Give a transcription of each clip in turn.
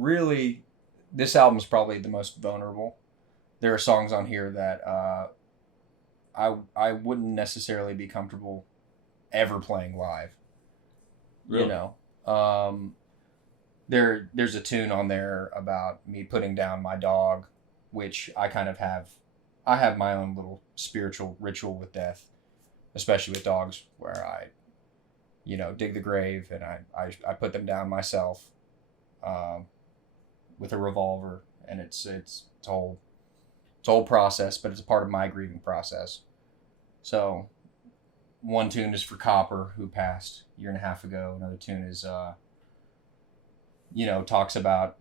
really, this album's probably the most vulnerable. There are songs on here that I wouldn't necessarily be comfortable ever playing live. Really? You know, there's a tune on there about me putting down my dog, which I kind of have. I have my own little spiritual ritual with death, especially with dogs, where I, dig the grave and I put them down myself, um, with a revolver, and it's a whole process, but it's a part of my grieving process. So one tune is for Copper, who passed a year and a half ago. Another tune is talks about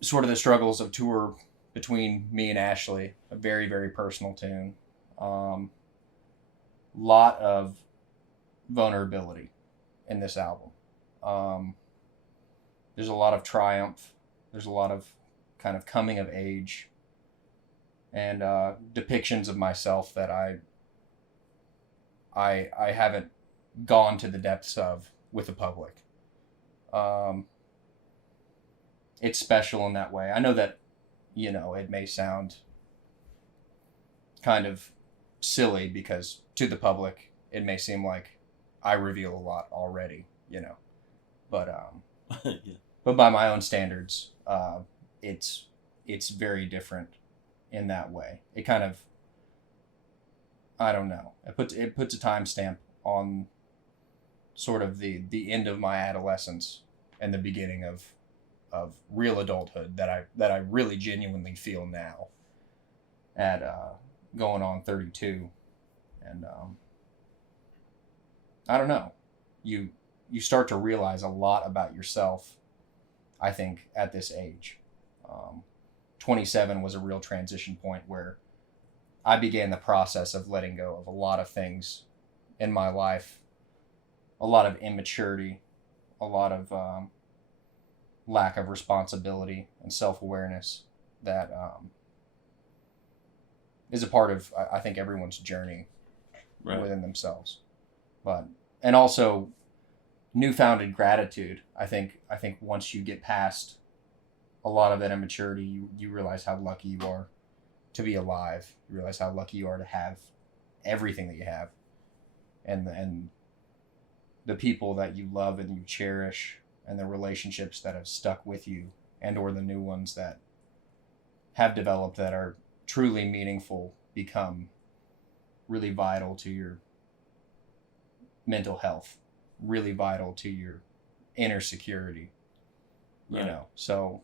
sort of the struggles of tour between me and Ashley. A very, very personal tune. Lot of vulnerability in this album. There's a lot of triumph. There's a lot of kind of coming of age and depictions of myself that I haven't gone to the depths of with the public. It's special in that way. I know that, it may sound kind of silly because to the public, it may seem like I reveal a lot already, but, Yeah. but by my own standards, it's very different in that way. It kind of, I don't know. It puts a timestamp on sort of the end of my adolescence and the beginning of real adulthood that I really genuinely feel now at going on 32. And I don't know. You start to realize a lot about yourself, I think, at this age. 27 was a real transition point where I began the process of letting go of a lot of things in my life, a lot of immaturity, a lot of lack of responsibility and self-awareness that is a part of, I think, everyone's journey within themselves. And also newfounded gratitude. I think once you get past a lot of that immaturity, you realize how lucky you are to be alive. You realize how lucky you are to have everything that you have, and the people that you love and you cherish, and the relationships that have stuck with you, and or the new ones that have developed that are truly meaningful, become really vital to your mental health, really vital to your inner security. So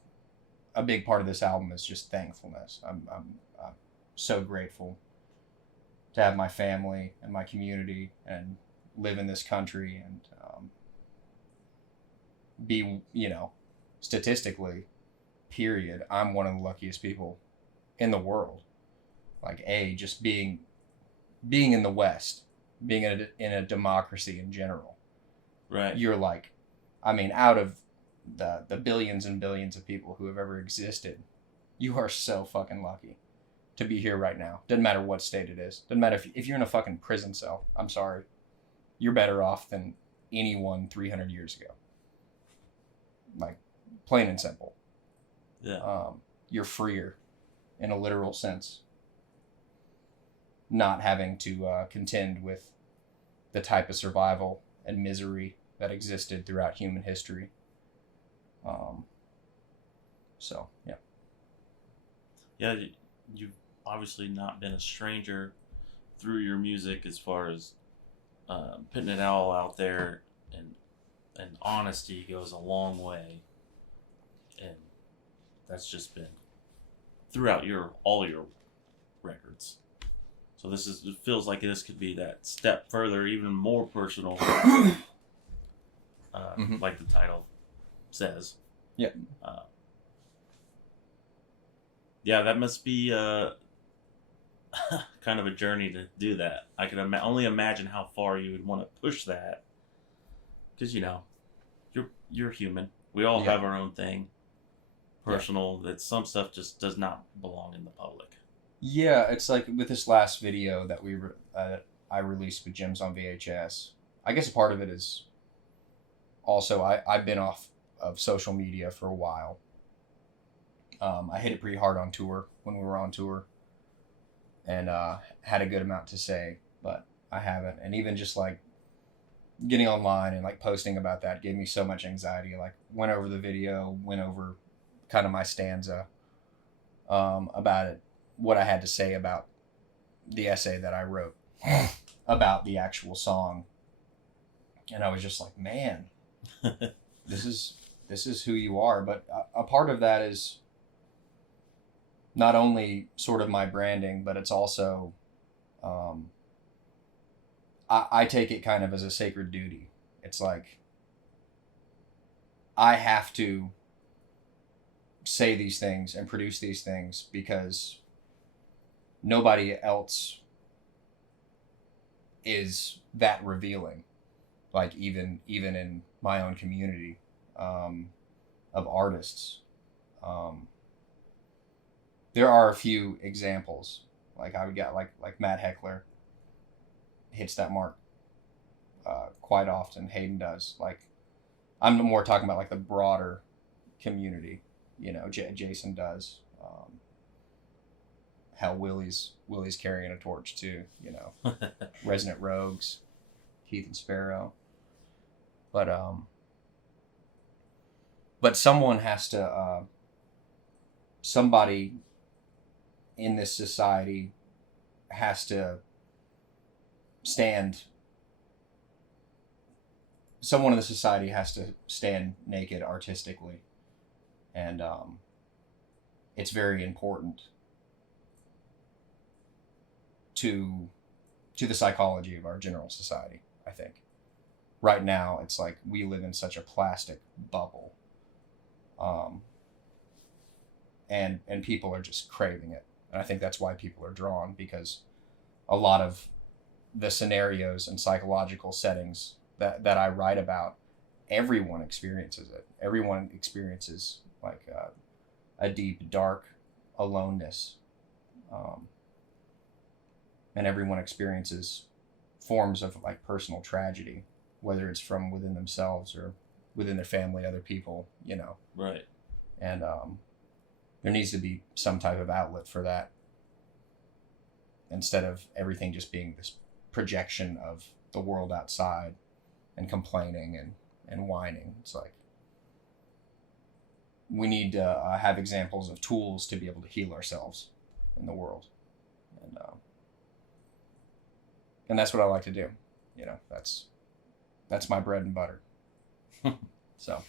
a big part of this album is just thankfulness. I'm so grateful to have my family and my community and live in this country and be, statistically, period, I'm one of the luckiest people in the world. Like, just being in the West, being in a democracy in general. Right. You're like, out of the billions and billions of people who have ever existed, you are so fucking lucky to be here right now. Doesn't matter what state it is. Doesn't matter if you're in a fucking prison cell. I'm sorry. You're better off than anyone 300 years ago. Like, plain and simple. Yeah. You're freer in a literal sense. Not having to contend with the type of survival and misery that existed throughout human history. So, yeah. Yeah, you've obviously not been a stranger through your music as far as putting it all out there, and honesty goes a long way, and that's just been throughout all your records. So it feels like this could be that step further, even more personal, like the title says. Yeah. Yeah, that must be kind of a journey to do that. I can only imagine how far you would want to push that, because you're human. We all have our own thing, personal. That some stuff just does not belong in the public. Yeah, it's like with this last video that I released with Gems on VHS. I guess a part of it is also I've been off of social media for a while. I hit it pretty hard on tour when we were on tour, and had a good amount to say, but I haven't. And even just like getting online and like posting about that gave me so much anxiety. Like went over the video, went over kind of my stanza about it, what I had to say about the essay that I wrote about the actual song, and I was just like, man, this is who you are. But a part of that is not only sort of my branding, but it's also I take it kind of as a sacred duty. It's like I have to say these things and produce these things because nobody else is that revealing. Like even in my own community of artists, there are a few examples. Like I would get like Matt Heckler hits that mark quite often. Hayden does. Like I'm more talking about like the broader community. You know, Jason does. Hell, Willie's carrying a torch too. You know, Resident Rogues, Keith and Sparrow. But someone has to. Somebody in this society has to stand. Someone in the society has to stand naked artistically, and it's very important to the psychology of our general society. I think right now it's like we live in such a plastic bubble, and people are just craving it, and I think that's why people are drawn, because a lot of the scenarios and psychological settings that I write about, everyone experiences it. Everyone experiences like a deep, dark aloneness, and everyone experiences forms of like personal tragedy, whether it's from within themselves or within their family, other people, you know. Right. And there needs to be some type of outlet for that, instead of everything just being this projection of the world outside and complaining and whining. It's like we need to have examples of tools to be able to heal ourselves in the world, and that's what I like to do. You know, that's my bread and butter. So